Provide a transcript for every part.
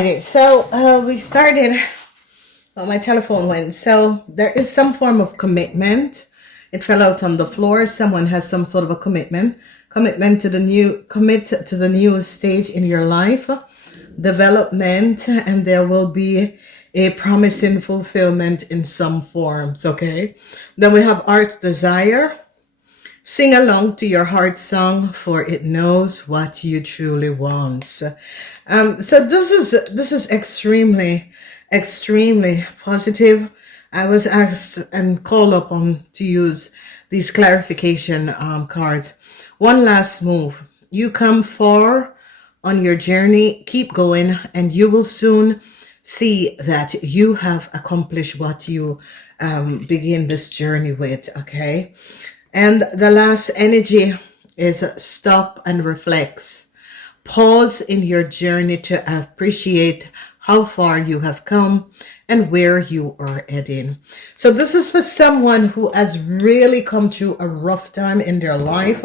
Alrighty, so we started. Well, my telephone went. So there is some form of commitment. It fell out on the floor. Someone has some sort of a commitment to the new stage in your life, development, and there will be a promising fulfillment in some forms. Okay. Then we have Heart's Desire. Sing along to your heart song, for it knows what you truly want. So this is extremely positive. I was asked and called upon to use these clarification cards. One last move. You come far on your journey. Keep going, and you will soon see that you have accomplished what you begin this journey with. Okay. And the last energy is stop and reflect. Pause in your journey to appreciate how far you have come and where you are heading. So this is for someone who has really come through a rough time in their life.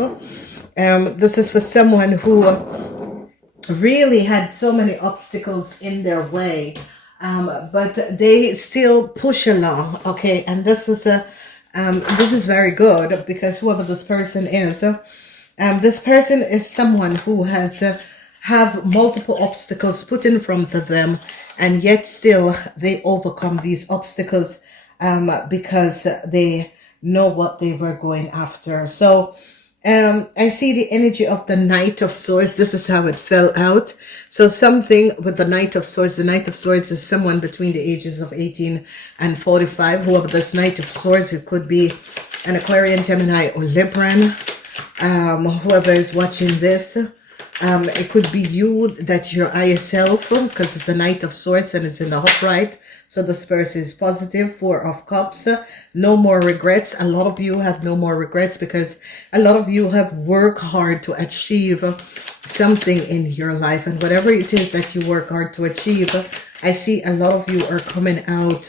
This is for someone who really had so many obstacles in their way, but they still push along. Okay, and this is very good, because whoever this person is someone who has have multiple obstacles put in front of them, and yet still they overcome these obstacles because they know what they were going after. So I see the energy of the Knight of Swords. This is how it fell out. So something with the Knight of Swords. The Knight of Swords is someone between the ages of 18 and 45. Whoever this Knight of Swords, it could be an Aquarian, Gemini, or Libran. Whoever is watching this, it could be you, that you're yourself, because it's the Knight of Swords and it's in the upright. So this person is positive. Four of Cups. No more regrets. A lot of you have no more regrets, because a lot of you have worked hard to achieve something in your life. And whatever it is that you work hard to achieve, I see a lot of you are coming out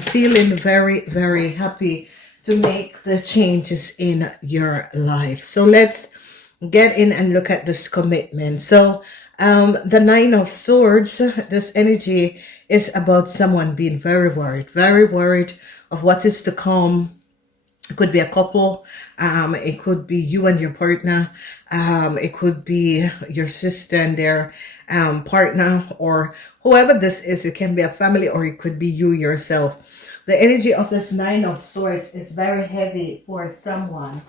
feeling very, very happy to make the changes in your life. So let's get in and look at this commitment. So the Nine of Swords, this energy is about someone being very worried of what is to come. It could be a couple. It could be you and your partner. It could be your sister and their partner, or whoever this is. It can be a family, or it could be you yourself. The energy of this Nine of Swords is very heavy for someone.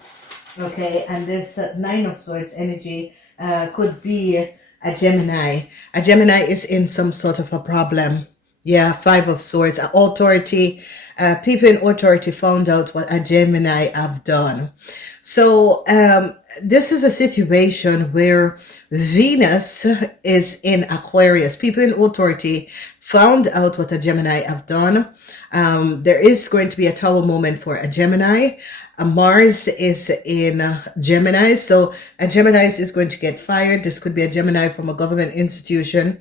Okay, and this Nine of Swords energy could be a Gemini. A Gemini is in some sort of a problem. Yeah, Five of Swords, authority. People in authority found out what a Gemini have done. So this is a situation where Venus is in Aquarius. People in authority found out what a Gemini have done. There is going to be a tower moment for a Gemini. Mars is in Gemini, so a Gemini is going to get fired. This could be a Gemini from a government institution,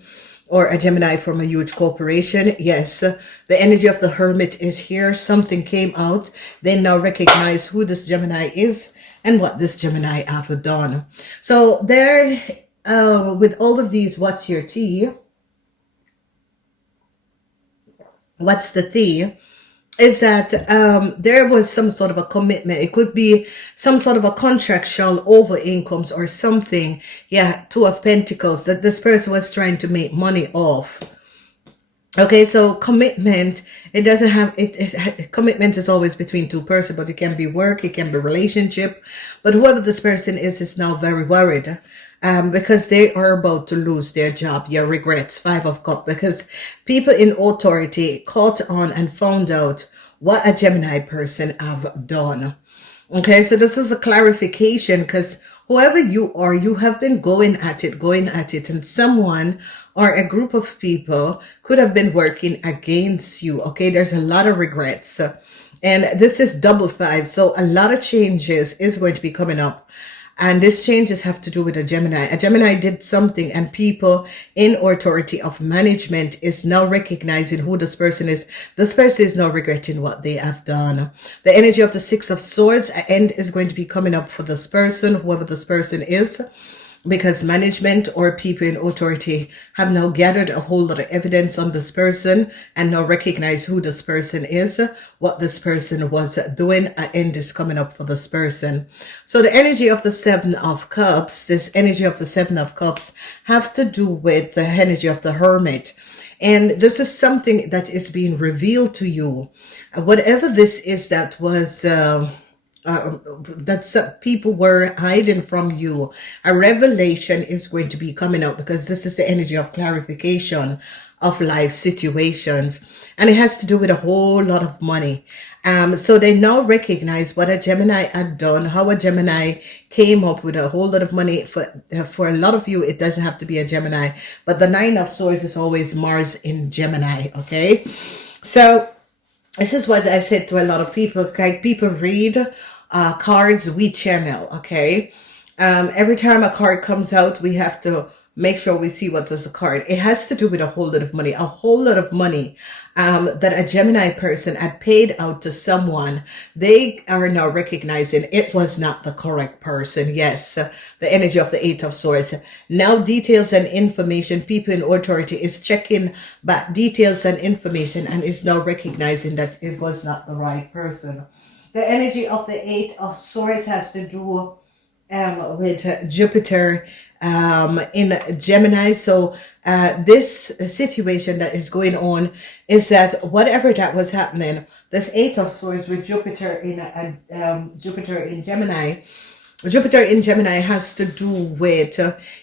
or a Gemini from a huge corporation. Yes, the energy of the Hermit is here. Something came out. They now recognize who this Gemini is and what this Gemini have done. So there, with all of these, what's your tea? What's the tea? Is that there was some sort of a commitment. It could be some sort of a contractual over incomes or something. Yeah, Two of Pentacles, that this person was trying to make money off. Okay, so commitment, it doesn't have, commitment is always between two persons, but it can be work, it can be relationship. But whoever this person is now very worried. Because they are about to lose their job. Your regrets. Five of Cups. Because people in authority caught on and found out what a Gemini person have done. Okay, so this is a clarification, because whoever you are, you have been going at it, and someone or a group of people could have been working against you. Okay, there's a lot of regrets. And this is double five. So a lot of changes is going to be coming up. And these changes have to do with a Gemini. A Gemini did something, and people in authority of management is now recognizing who this person is. This person is now regretting what they have done. The energy of the Six of Swords, an end is going to be coming up for this person, whoever this person is. because management or people in authority have now gathered a whole lot of evidence on this person and now recognize who this person is, what this person was doing. An end is coming up for this person. So the energy of the Seven of Cups, this energy of the Seven of Cups have to do with the energy of the Hermit. And this is something that is being revealed to you. Whatever this is that was... that people were hiding from you, a revelation is going to be coming out, because this is the energy of clarification of life situations, and it has to do with a whole lot of money. So they now recognize what a Gemini had done, how a Gemini came up with a whole lot of money. For a lot of you, it doesn't have to be a Gemini, but the Nine of Swords is always Mars in Gemini. Okay, so this is what I said to a lot of people. Like, people read cards, we channel. Okay, every time a card comes out, we have to make sure we see what is the card. It has to do with a whole lot of money, that a Gemini person had paid out to someone. They are now recognizing it was not the correct person. Yes, the energy of the Eight of Swords. Now details and information, people in authority is checking back details and information and is now recognizing that it was not the right person. The energy of the Eight of Swords has to do with Jupiter in Gemini. So this situation that is going on is that whatever that was happening, this Eight of Swords with Jupiter in Gemini. Jupiter in Gemini has to do with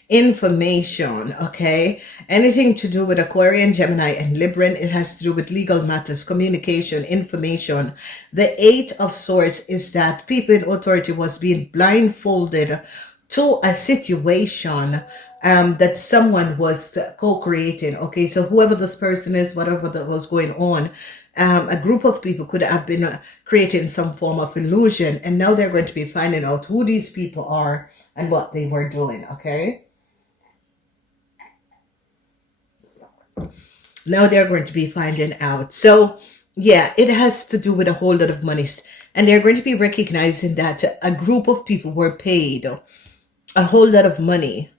information, okay? Anything to do with Aquarian, Gemini, and Libran, it has to do with legal matters, communication, information. The Eight of Swords is that people in authority was being blindfolded to a situation that someone was co-creating, okay? So whoever this person is, whatever that was going on, a group of people could have been creating some form of illusion, and now they're going to be finding out who these people are and what they were doing, okay? Now they're going to be finding out. So, yeah, it has to do with a whole lot of money, and they're going to be recognizing that a group of people were paid a whole lot of money,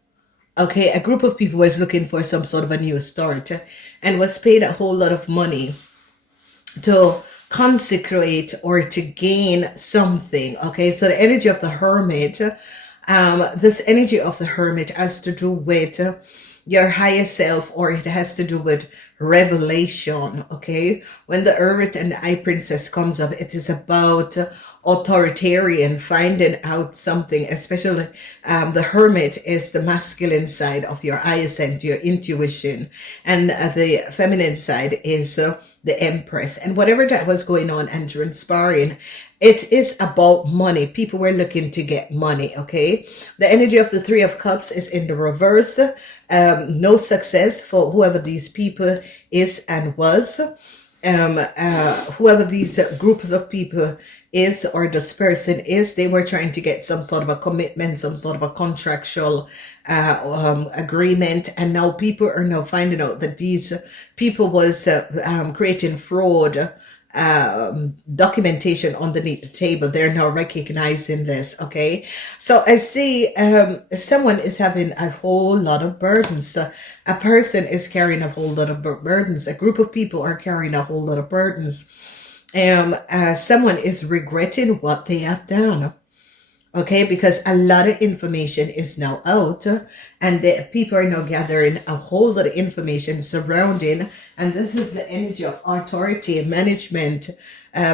okay? A group of people was looking for some sort of a new start and was paid a whole lot of money to consecrate or to gain something, okay? So the energy of the Hermit, this energy of the Hermit has to do with your higher self, or it has to do with revelation, okay? When the Hermit and the High Priestess comes up, it is about authoritarian, finding out something, especially the Hermit is the masculine side of your ascent, your intuition, and the feminine side is the Empress. And whatever that was going on and transpiring, it is about money. People were looking to get money, okay? The energy of the Three of Cups is in the reverse. No success for whoever these people is and was. Whoever these groups of people is, or this person is, they were trying to get some sort of a commitment, some sort of a contractual agreement, and now people are now finding out that these people was creating fraud documentation underneath the table. They're now recognizing this, okay? So I see someone is having a whole lot of burdens. A person is carrying a whole lot of burdens. A group of people are carrying a whole lot of burdens. Someone is regretting what they have done, okay? Because a lot of information is now out, and the people are now gathering a whole lot of information surrounding, and this is the energy of authority, management,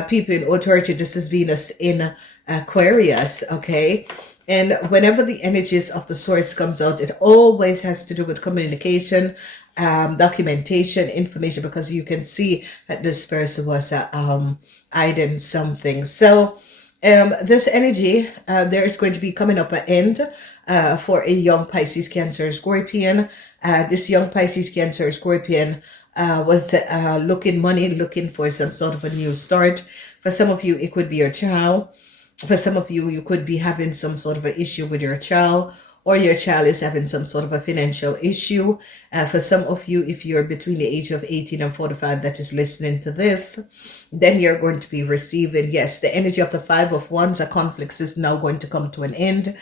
people in authority. This is Venus in Aquarius, okay? And whenever the energies of the swords comes out, it always has to do with communication, documentation, information, because you can see that this person was hiding something. So this energy, there is going to be coming up an end for a young Pisces, Cancer, Scorpion. This young Pisces, Cancer, Scorpion was looking for some sort of a new start. For some of you, it could be your child. For some of you, you could be having some sort of an issue with your child, or your child is having some sort of a financial issue. For some of you, if you're between the age of 18 and 45 that is listening to this, then you're going to be receiving, yes, the energy of the Five of Wands. A conflict is now going to come to an end,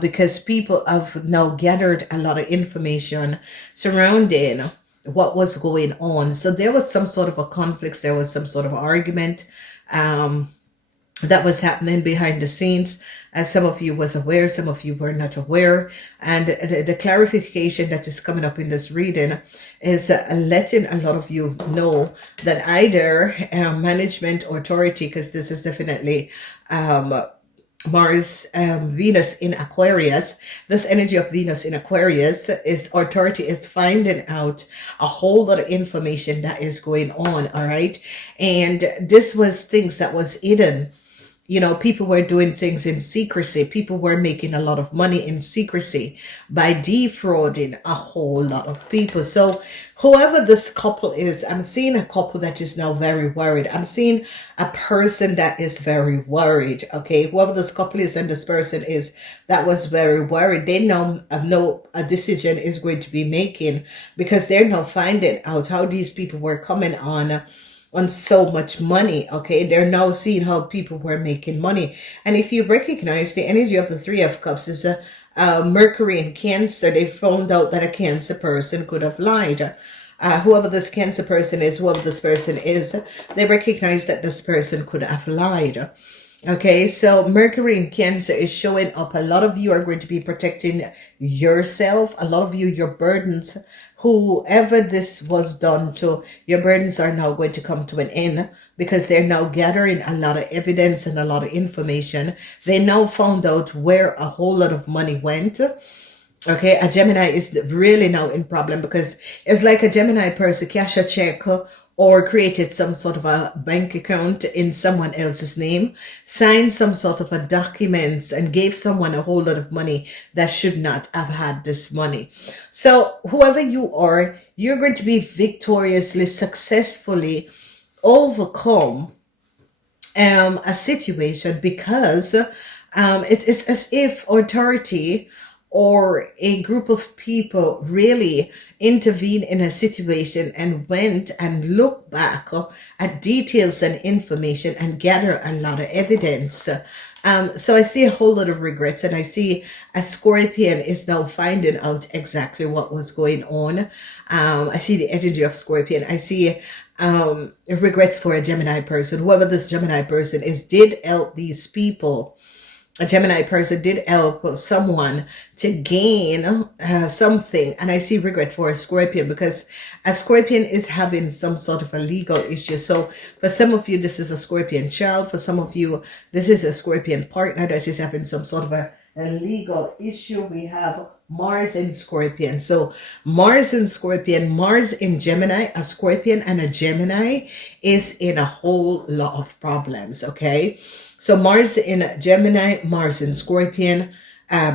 because people have now gathered a lot of information surrounding what was going on. So there was some sort of a conflict, there was some sort of argument that was happening behind the scenes. Some of you was aware, some of you were not aware. And the clarification that is coming up in this reading is letting a lot of you know that either management or authority, because this is definitely Mars, Venus in Aquarius, this energy of Venus in Aquarius is authority, is finding out a whole lot of information that is going on, all right? And this was things that was hidden. You know, people were doing things in secrecy. People were making a lot of money in secrecy by defrauding a whole lot of people. So whoever this couple is, I'm seeing a couple that is now very worried. I'm seeing a person that is very worried, okay? Whoever this couple is and this person is that was very worried, they now know a decision is going to be making, because they're now finding out how these people were coming on so much money, okay? They're now seeing how people were making money. And if you recognize the energy of the Three of Cups is Mercury in Cancer, they found out that a Cancer person could have lied. Whoever this Cancer person is, whoever this person is, they recognize that this person could have lied. Okay, so Mercury in Cancer is showing up. A lot of you are going to be protecting yourself. A lot of you, your burdens, whoever this was done to, your burdens are now going to come to an end, because they're now gathering a lot of evidence and a lot of information. They now found out where a whole lot of money went. Okay, a Gemini is really now in problem, because it's like a Gemini person cash a check or created some sort of a bank account in someone else's name, signed some sort of a documents, and gave someone a whole lot of money that should not have had this money. So whoever you are, you're going to be victoriously, successfully overcome a situation, because it is as if authority or a group of people really intervene in a situation and went and looked back at details and information and gather a lot of evidence. So I see a whole lot of regrets, and I see a Scorpion is now finding out exactly what was going on. I see the energy of Scorpion. I see regrets for a Gemini person. Whoever this Gemini person is did help these people. A Gemini person did help someone to gain something. And I see regret for a Scorpion, because a Scorpion is having some sort of a legal issue. So for some of you, this is a Scorpion child. For some of you, this is a Scorpion partner that is having some sort of a legal issue. We have Mars in Scorpion. So Mars in Scorpion, Mars in Gemini, a Scorpion and a Gemini is in a whole lot of problems, okay? So Mars in Gemini, Mars in Scorpion,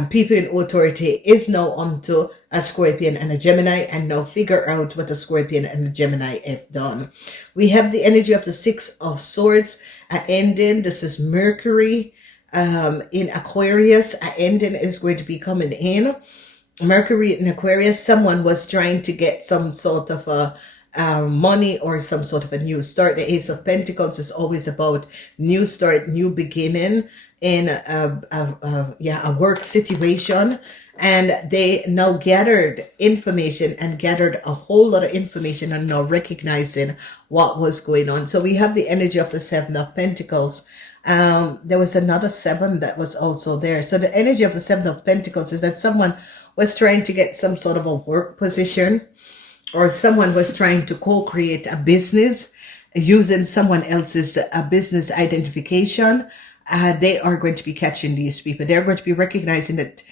people in authority is now onto a Scorpion and a Gemini, and now figure out what a Scorpion and a Gemini have done. We have the energy of the Six of Swords, an ending. This is Mercury in Aquarius. An ending is going to be coming in. Mercury in Aquarius, someone was trying to get some sort of a money or some sort of a new start. The Ace of Pentacles is always about new start, new beginning in a work situation. And they now gathered information and gathered a whole lot of information and now recognizing what was going on. So we have the energy of the Seven of Pentacles. There was another seven that was also there. So the energy of the Seven of Pentacles is that someone was trying to get some sort of a work position, or someone was trying to co-create a business using someone else's business identification. They are going to be catching these people. They're going to be recognizing that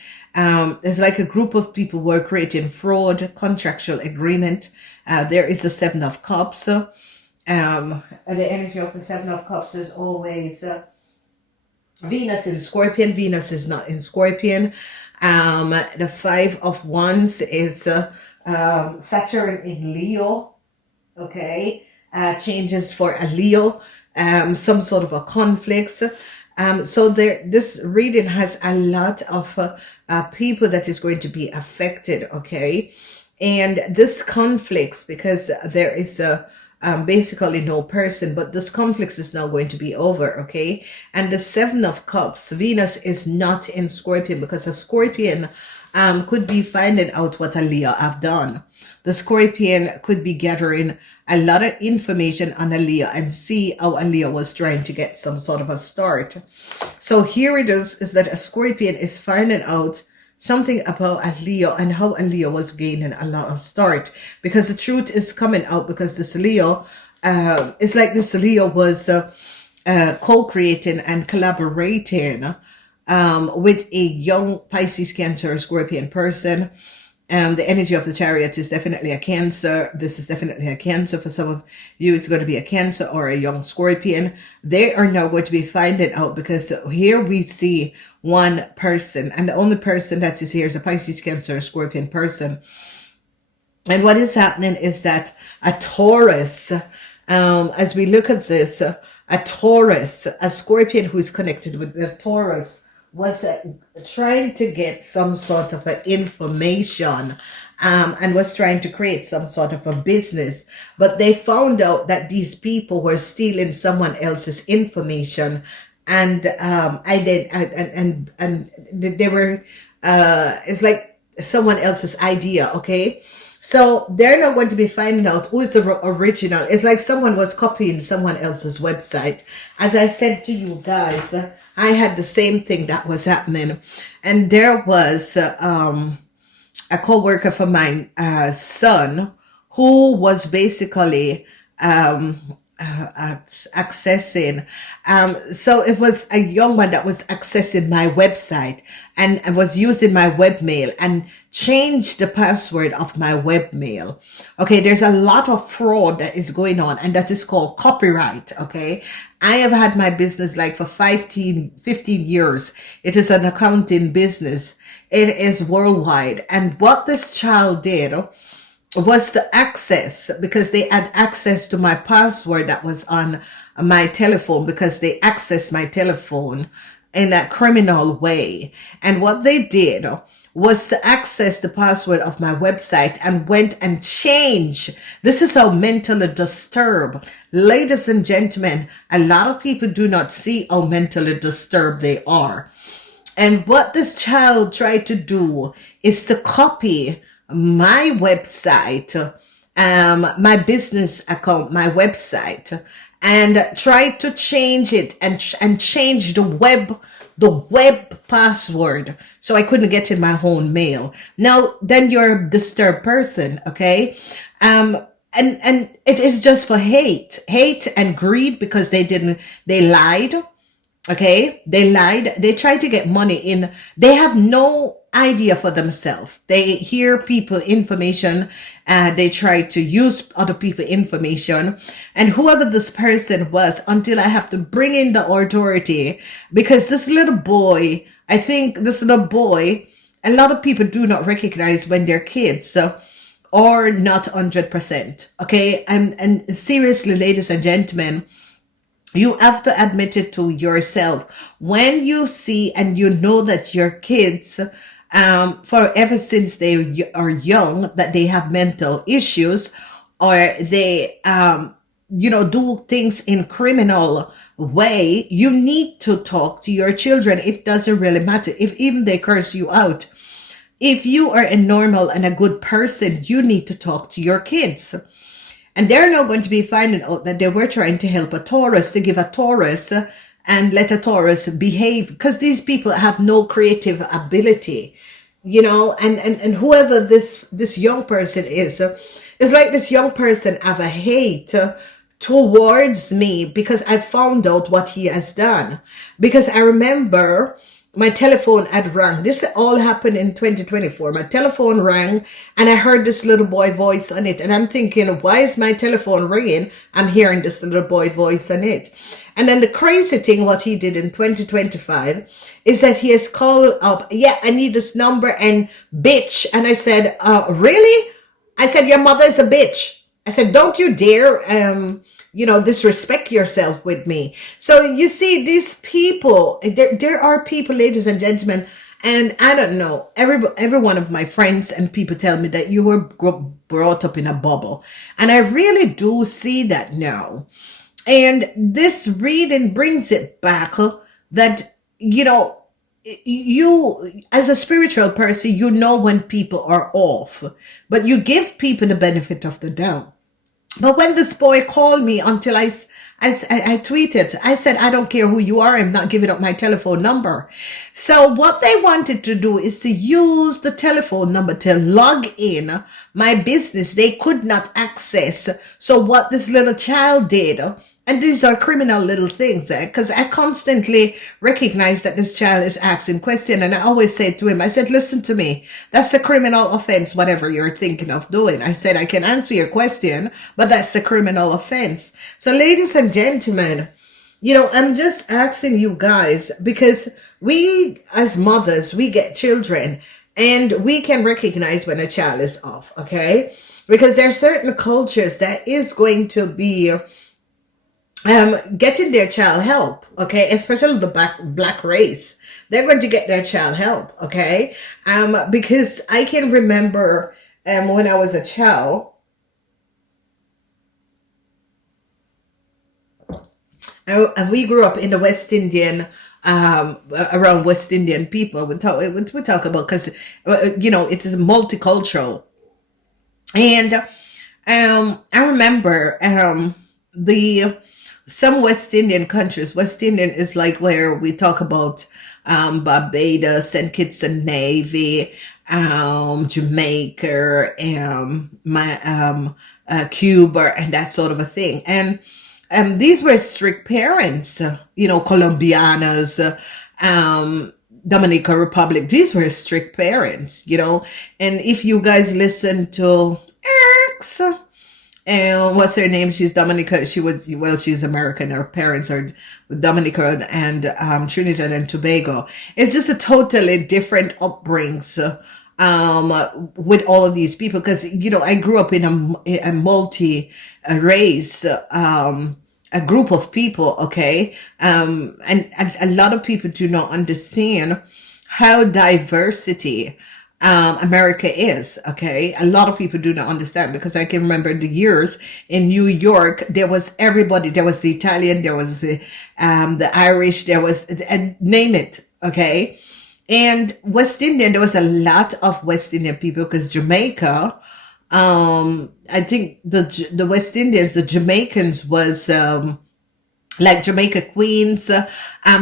there's like a group of people who are creating fraud, contractual agreement. There is the Seven of Cups. And the energy of the Seven of Cups is always Venus in Scorpion. Venus is not in Scorpion. The Five of Wands is Saturn in Leo. Okay, changes for a Leo. Some sort of a conflicts. So this reading has a lot of people that is going to be affected, okay? And this conflicts because there is basically no person, but this conflict is now going to be over, okay? And the Seven of Cups, Venus is not in Scorpion because a Scorpion could be finding out what a Leo have done. The Scorpion could be gathering a lot of information on a Leo and see how a Leo was trying to get some sort of a start. So here it is that a Scorpion is finding out something about a Leo and how a Leo was gaining a lot of start, because the truth is coming out, because this Leo, it's like this Leo was co-creating and collaborating with a young Pisces, Cancer, Scorpion person. The energy of the Chariot is definitely a Cancer. This is definitely a Cancer. For some of you, it's going to be a Cancer or a young Scorpion. They are now going to be finding out, because here we see one person, and the only person that is here is a Pisces, Cancer, Scorpion person. And what is happening is that a Taurus, as we look at this, a Taurus, a Scorpion who is connected with the Taurus, was trying to get some sort of information and was trying to create some sort of a business, but they found out that these people were stealing someone else's information, and they were it's like someone else's idea, okay? So they're not going to be finding out who is the original. It's like someone was copying someone else's website. As I said to you guys, I had the same thing that was happening. And there was a co-worker for mine, son, who was basically accessing. So it was a young one that was accessing my website and was using my webmail and changed the password of my webmail. Okay, there's a lot of fraud that is going on, and that is called copyright. Okay, I have had my business like for 15 years. It is an accounting business. It is worldwide. And what this child did was to access, because they had access to my password that was on my telephone, because they accessed my telephone in a criminal way. And what they did was to access the password of my website and went and changed. This is how mentally disturbed. Ladies and gentlemen, a lot of people do not see how mentally disturbed they are. And what this child tried to do is to copy my website, my business account, my website, and try to change it and change the web password, so I couldn't get in my own mail. Now, then you're a disturbed person, okay? And it is just for hate and greed, because they lied, okay? They lied. They tried to get money in. They have no idea for themselves. They hear people information, they try to use other people information, and whoever this person was, until I have to bring in the authority, because this little boy, I think this little boy, a lot of people do not recognize when they're kids or not 100%, okay? And seriously, ladies and gentlemen, you have to admit it to yourself. When you see and you know that your kids, for ever since they are young, that they have mental issues, or they, do things in criminal way, you need to talk to your children. It doesn't really matter if even they curse you out. If you are a normal and a good person, you need to talk to your kids. And they're now going to be finding out that they were trying to help a Taurus, to give a Taurus and let a Taurus behave, because these people have no creative ability, and whoever this young person is, it's like this young person have a hate towards me, because I found out what he has done. Because I remember my telephone had rang. This all happened in 2024. My telephone rang and I heard this little boy voice on it. And I'm thinking, why is my telephone ringing? I'm hearing this little boy voice on it. And then the crazy thing, what he did in 2025 is that he has called up, yeah, I need this number and bitch. And I said, really? I said, your mother is a bitch. I said, don't you dare disrespect yourself with me. So you see, these people, there are people, ladies and gentlemen, and I don't know, every one of my friends and people tell me that you were brought up in a bubble. And I really do see that now. And this reading brings it back that, you as a spiritual person, when people are off, but you give people the benefit of the doubt. But when this boy called me, until I tweeted, I said, I don't care who you are, I'm not giving up my telephone number. So what they wanted to do is to use the telephone number to log in my business they could not access. So what this little child did, and these are criminal little things, because I constantly recognize that this child is asking questions. And I always say to him, I said, listen to me, that's a criminal offense, whatever you're thinking of doing. I said, I can answer your question, but that's a criminal offense. So ladies and gentlemen, I'm just asking you guys, because we as mothers, we get children and we can recognize when a child is off, okay? Because there are certain cultures that is going to be getting their child help, okay, especially the black race. They're going to get their child help, okay, because I can remember when I was a child, we grew up in the West Indian, around West Indian people. We talk about, because it is multicultural, and I remember some West Indian countries. West Indian is like where we talk about Barbados and Kitts and Navy, Jamaica, Cuba, and that sort of a thing. And these were strict parents, Colombianas, Dominican Republic. These were strict parents, and if you guys listen to X, and what's her name? She's Dominica. She's American. Her parents are Dominican and Trinidad and Tobago. It's just a totally different upbringings with all of these people, because I grew up in a multi-race a group of people, okay, and a lot of people do not understand how diversity America is, okay. A lot of people do not understand, because I can remember the years in New York, there was everybody. There was the Italian, there was the Irish, there was, name it, okay. And West Indian, there was a lot of West Indian people, because Jamaica, I think the West Indians, the Jamaicans was like Jamaica Queens,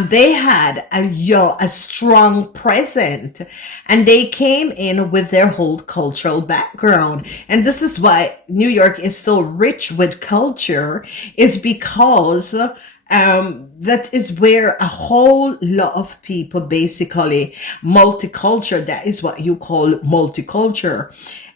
they had a strong presence, and they came in with their whole cultural background. And this is why New York is so rich with culture, is because that is where a whole lot of people, basically multicultural, that is what you call multicultural.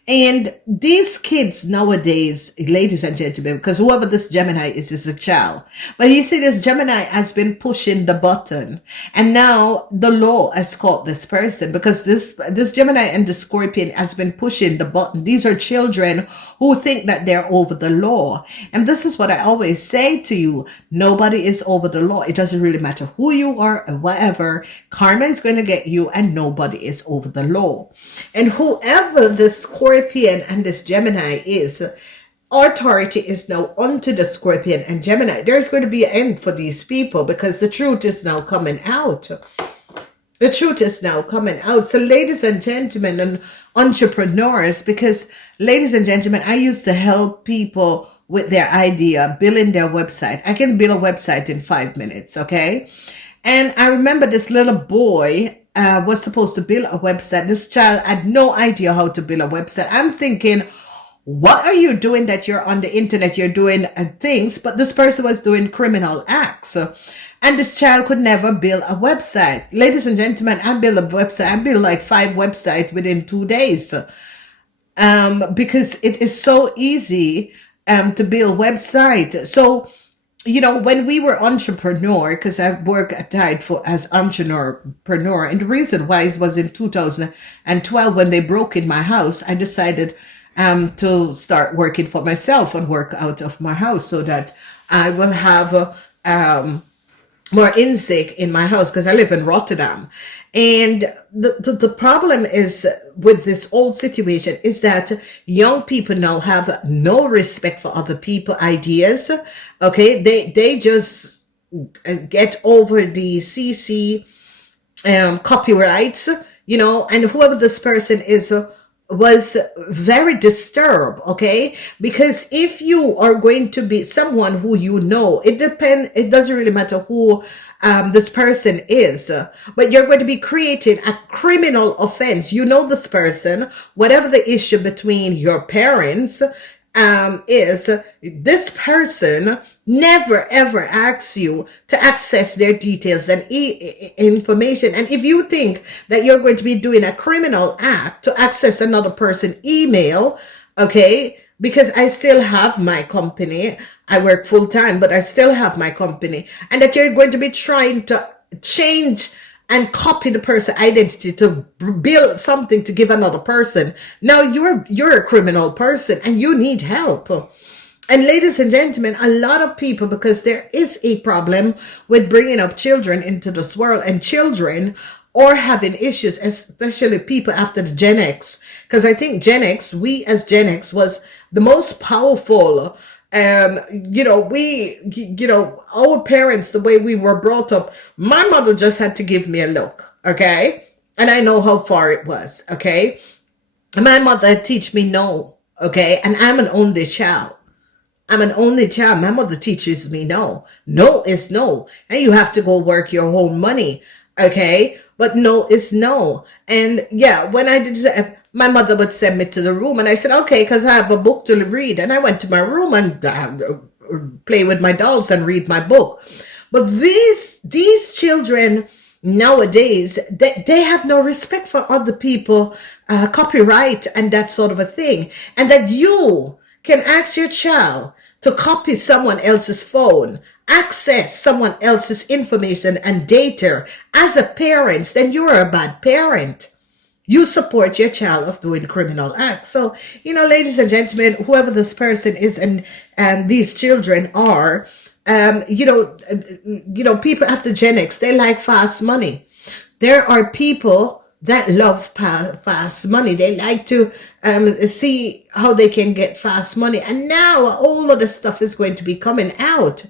And these kids nowadays, ladies and gentlemen, because whoever this Gemini is a child. But you see, this Gemini has been pushing the button, and now the law has caught this person, because this Gemini and the Scorpion has been pushing the button. These are children who think that they're over the law. And this is what I always say to you. Nobody is over the law. It doesn't really matter who you are or whatever. Karma is going to get you, and nobody is over the law. And whoever this Scorpion and this Gemini is, authority is now unto the Scorpion and Gemini. There's going to be an end for these people, because the truth is now coming out. The truth is now coming out. So ladies and gentlemen, and entrepreneurs, because ladies and gentlemen, I used to help people with their idea, building their website. I can build a website in 5 minutes, okay? And I remember this little boy was supposed to build a website. This child had no idea how to build a website. I'm thinking, what are you doing that you're on the internet? You're doing things, but this person was doing criminal acts. And this child could never build a website. Ladies and gentlemen, I built a website. I built like 5 websites within 2 days. Because it is so easy to build website. So, when we were entrepreneur, because I tied as entrepreneur, and the reason why was in 2012 when they broke in my house, I decided to start working for myself and work out of my house, so that I will have more insect in my house because I live in Rotterdam. And the problem is with this old situation is that young people now have no respect for other people ideas. Okay, they just get over the CC copyrights, you know, and whoever this person is was very disturbed. Okay, because if you are going to be someone who you know, it doesn't really matter who this person is, but you're going to be creating a criminal offense. You know this person, whatever the issue between your parents is, this person never ever asks you to access their details and information. And if you think that you're going to be doing a criminal act to access another person's email, okay, because I still have my company, I work full time, but I still have my company, and that you're going to be trying to change and copy the person's identity to build something to give another person. Now you're a criminal person and you need help. And ladies and gentlemen, a lot of people, because there is a problem with bringing up children into this world, and children are having issues, especially people after the Gen X. Because I think Gen X, we as Gen X was the most powerful. You know, our parents, the way we were brought up, my mother just had to give me a look, okay? And I know how far it was, okay? My mother teach me no, okay? And I'm an only child. I'm an only child. My mother teaches me no. No is no. And you have to go work your own money, okay? But no is no. And yeah, when I did that, my mother would send me to the room, and I said, okay, because I have a book to read. And I went to my room and play with my dolls and read my book. But these children nowadays, they have no respect for other people, copyright and that sort of a thing. And that you can ask your child to copy someone else's phone, access someone else's information and data as a parent, then you're a bad parent. You support your child of doing criminal acts. So, you know, ladies and gentlemen, whoever this person is and these children are, you know, people after Gen X, they like fast money. There are people that love fast money. They like to see how they can get fast money. And now all of the stuff is going to be coming out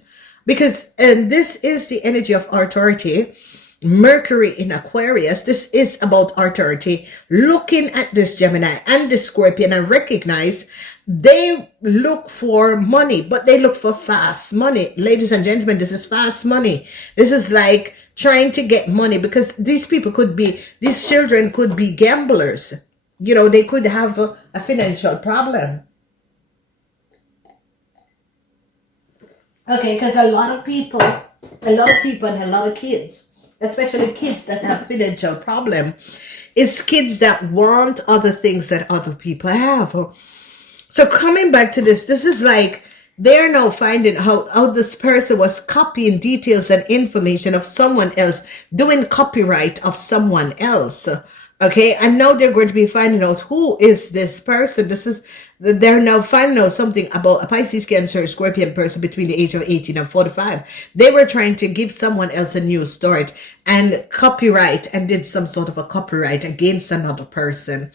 because this is the energy of authority. Mercury in Aquarius, this is about authority. Looking at this Gemini and the Scorpion, and recognize they look for money, but they look for fast money. Ladies and gentlemen, this is fast money. This is like trying to get money, because these children could be gamblers. You know, they could have a financial problem. Okay, because a lot of people and a lot of kids, especially kids that have financial problem, is kids that want other things that other people have. So coming back to this is like they're now finding how this person was copying details and information of someone else, doing copyright of someone else. Okay, and now they're going to be finding out who is this person. They're now finding out something about a Pisces, Cancer, Scorpion person between the age of 18 and 45. They were trying to give someone else a new start and copyright, and did some sort of a copyright against another person.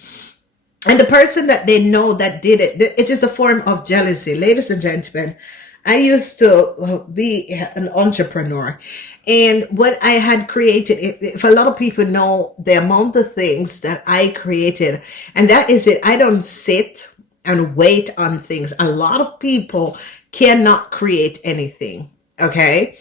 And the person that they know that did it, it is a form of jealousy. Ladies and gentlemen, I used to be an entrepreneur. And what I had created, if a lot of people know the amount of things that I created, and that is it, I don't sit and wait on things. A lot of people cannot create anything, okay?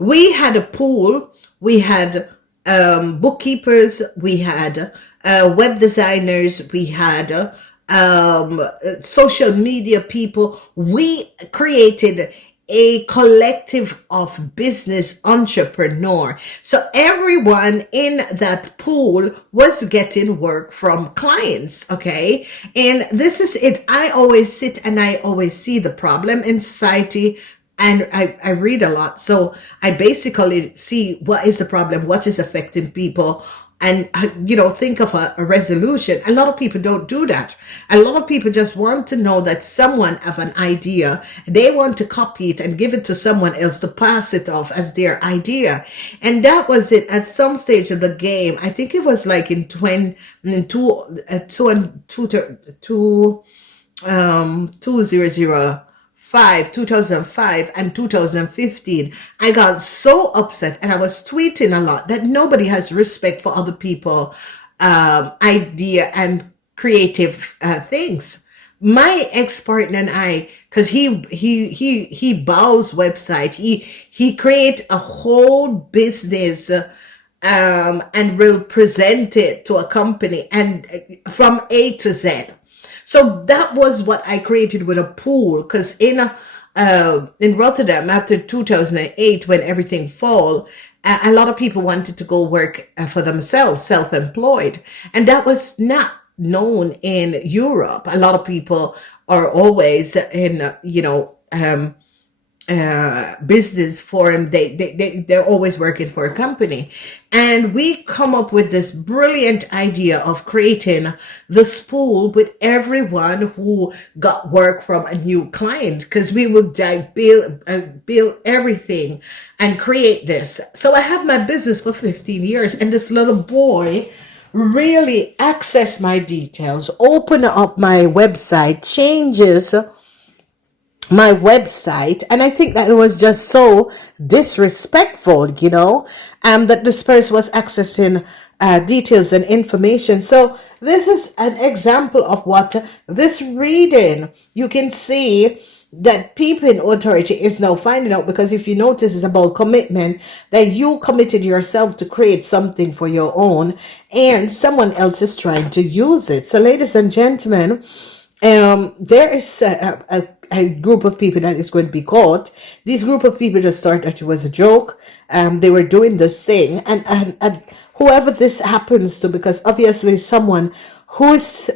We had a pool, we had bookkeepers, we had web designers, we had social media people. We created a collective of business entrepreneur. So everyone in that pool was getting work from clients, okay? And this is it. I always sit and I always see the problem in society, and I read a lot. So I basically see what is the problem, what is affecting people, and think of a resolution. A lot of people don't do that. A lot of people just want to know that someone have an idea, they want to copy it and give it to someone else to pass it off as their idea. And that was it at some stage of the game. I think it was like in 2005 and 2015, I got so upset, and I was tweeting a lot that nobody has respect for other people idea and creative things. My ex-partner and I, because he bows website, he create a whole business and will present it to a company, and from A to Z. So that was what I created with a pool, because in Rotterdam after 2008, when everything fell, a lot of people wanted to go work for themselves, self-employed, and that was not known in Europe. A lot of people are always in business forum. They're always working for a company, and we come up with this brilliant idea of creating the spool with everyone who got work from a new client, because we would build everything and create this. So I have my business for 15 years, and this little boy really access my details, open up my website, changes my website, and I think that it was just so disrespectful, that this person was accessing details and information. So this is an example of what this reading, you can see that people in authority is now finding out, because if you notice, it's about commitment, that you committed yourself to create something for your own, and someone else is trying to use it. So ladies and gentlemen, there is a group of people that is going to be caught. This group of people just thought that it was a joke. They were doing this thing, and whoever this happens to, because obviously someone who is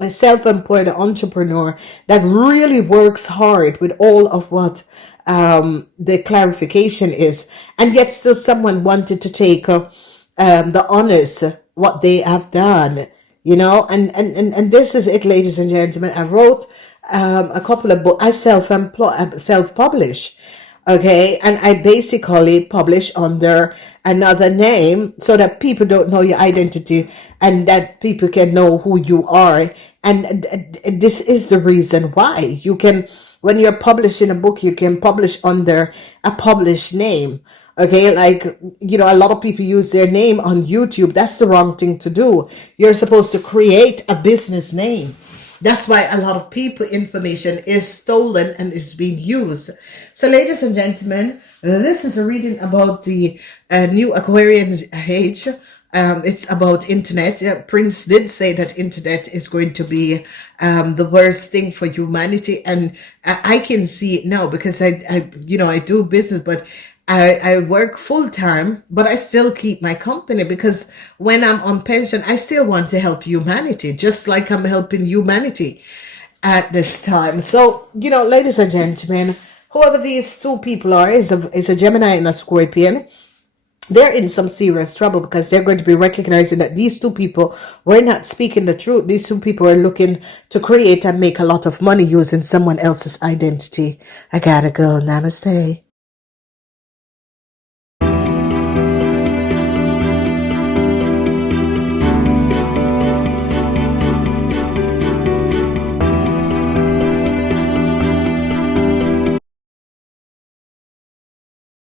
a self-employed entrepreneur that really works hard with all of what the clarification is, and yet still someone wanted to take the honors what they have done, and this is it, ladies and gentlemen. I wrote a couple of books. I self-publish, okay, and I basically publish under another name so that people don't know your identity and that people can know who you are. And this is the reason why you can, when you're publishing a book, you can publish under a published name. Okay, like, a lot of people use their name on YouTube. That's the wrong thing to do. You're supposed to create a business name. That's why a lot of people information is stolen and is being used. So ladies and gentlemen, this is a reading about the new Aquarian age. It's about internet. Prince did say that internet is going to be the worst thing for humanity, and I can see it now, because I do business, but I work full time, but I still keep my company, because when I'm on pension, I still want to help humanity, just like I'm helping humanity at this time. So, ladies and gentlemen, whoever these two people are is a Gemini and a Scorpion. They're in some serious trouble, because they're going to be recognizing that these two people were not speaking the truth. These two people are looking to create and make a lot of money using someone else's identity. I gotta go. Namaste.